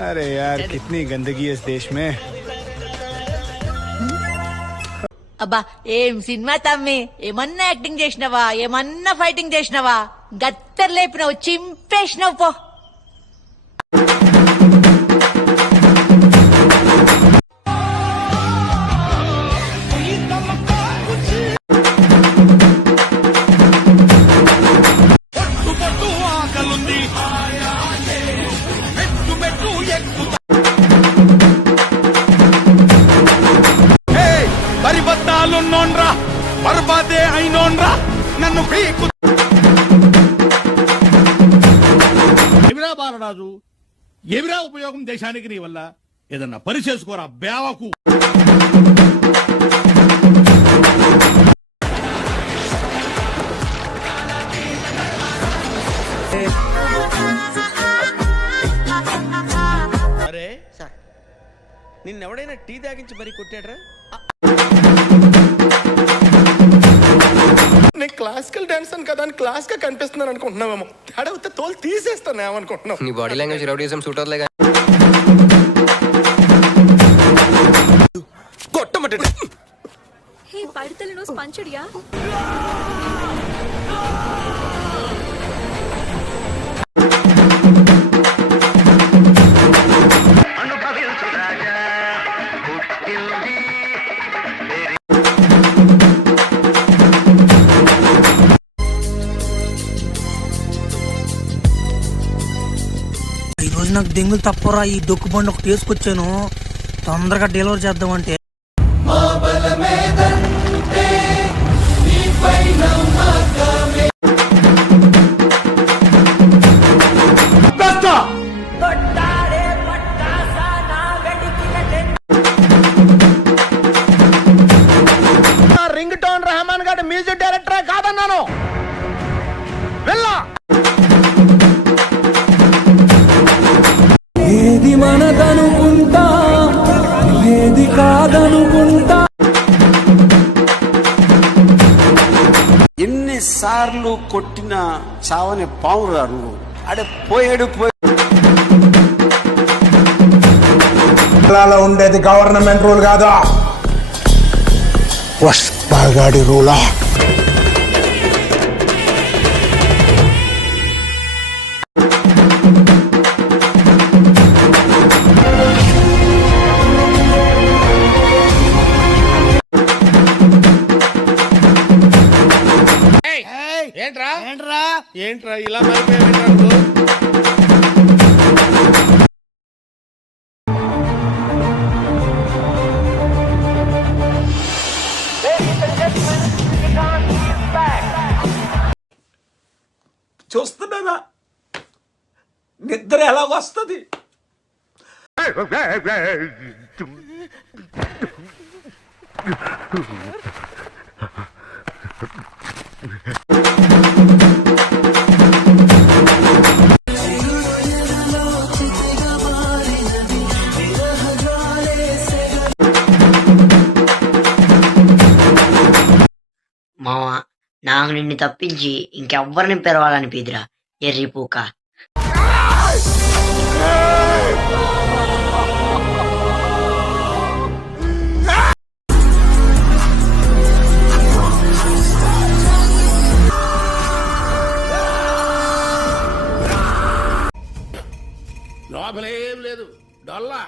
अरे यार कितनी गंदगी है इस देश में। అబ్బా ఏం సినిమా తమ్మి, ఏమన్నా యాక్టింగ్ చేసినవా, ఏమన్నా ఫైటింగ్ చేసినవా, గత్తర్ లేపినావు, చింపేసినావు పో. బర్బాదే అయినోన్రా నన్ను పీకు. ఎవిరా బాలరాజు, ఎవిరా ఉపయోగం దేశానికి నీ వల్ల? ఏదన్నా పని చేసుకోరా బేవకు. అరే సార్, నిన్నెవడైనా టీ తాగించి మరీ కొట్టాడ్రా? నేను క్లాసికల్ డాన్సర్ కదా అని క్లాస్ గా కనిపిస్తున్నాను అనుకుంటున్నావేమో. తేడా వస్తే తోలు తీసేస్తాను ఏమనుకుంటున్నావు? నీ బాడీ లాంగ్వేజ్ రౌడీజం సూట్ అవుతలే. కొట్టమట హే పడతలను స్పంచడియా. ఈరోజు నాకు దెంగులు తప్పరా. ఈ డొక్కు బండి ఒకటి వేసుకొచ్చాను, తొందరగా డెలివరీ చేద్దామంటే. రింగ్ టోన్ రెహమాన్ గారి మ్యూజిక్ డైరెక్టరే కాదన్నాను. వెళ్ళా ఏది మనదనుకుంటా, ఏది కాదనుకుంటా. ఎన్నిసార్లు కొట్టిన చావని పావులు గారు అడే పోయాడు. ఉండేది గవర్నమెంట్ రూల్ కాదు, వస్తాగాడి రూలా. ఏంట్రా ఏంట్రా ఏంట్రా ఇలా మారిపోయావు? చూస్తున్నారా నిద్ర ఎలా వస్తుంది? మావా, నాకు నిన్ను తప్పించి ఇంకెవ్వరిని పెరవాలనిపిదిరా ఎర్రిపూక. లోపలేం లేదు, డొల్లా.